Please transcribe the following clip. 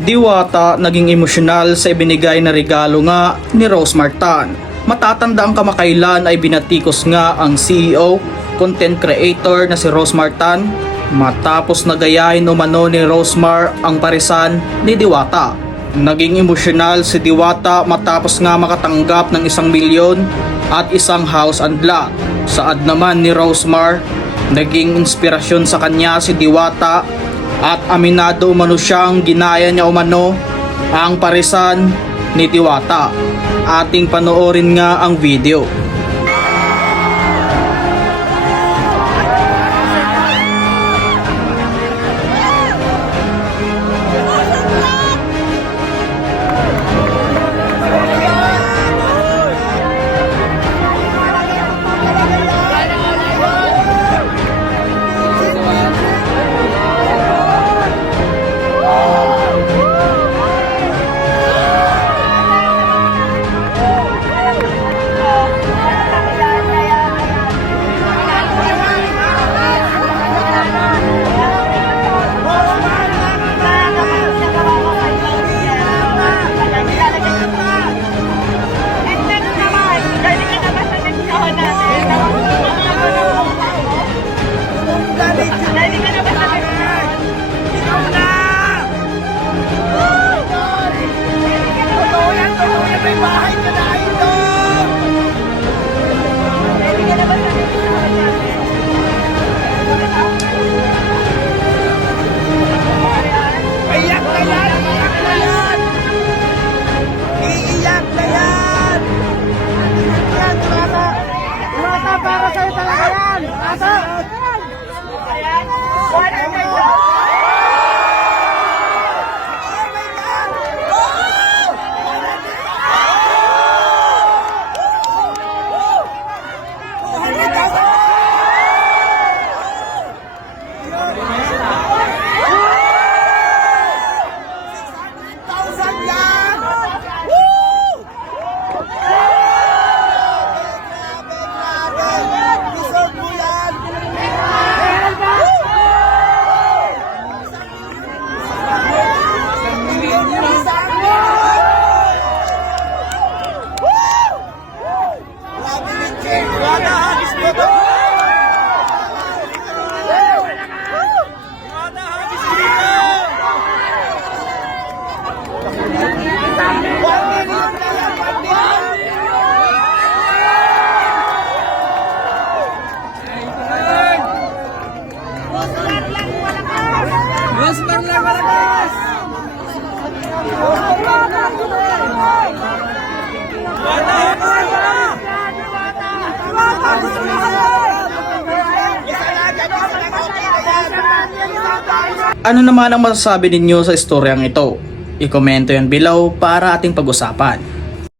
Diwata naging emosyonal sa ibinigay na regalo nga ni Rose Martan. Matatanda ang kamakailan ay binatikos nga ang CEO, content creator na si Rose Martan matapos nagayahin umano ni Rosemar ang parisan ni Diwata. Naging emosyonal si Diwata matapos nga makatanggap ng isang milyon at isang house and lot. Saad naman ni Rosemar, naging inspirasyon sa kanya si Diwata at aminado umano siyang ginaya niya umano ang parisan ni Diwata. Ating panoorin nga ang video. Yan! Ano naman ang masasabi ninyo sa istoryang ito? I-komento yan below para ating pag-usapan.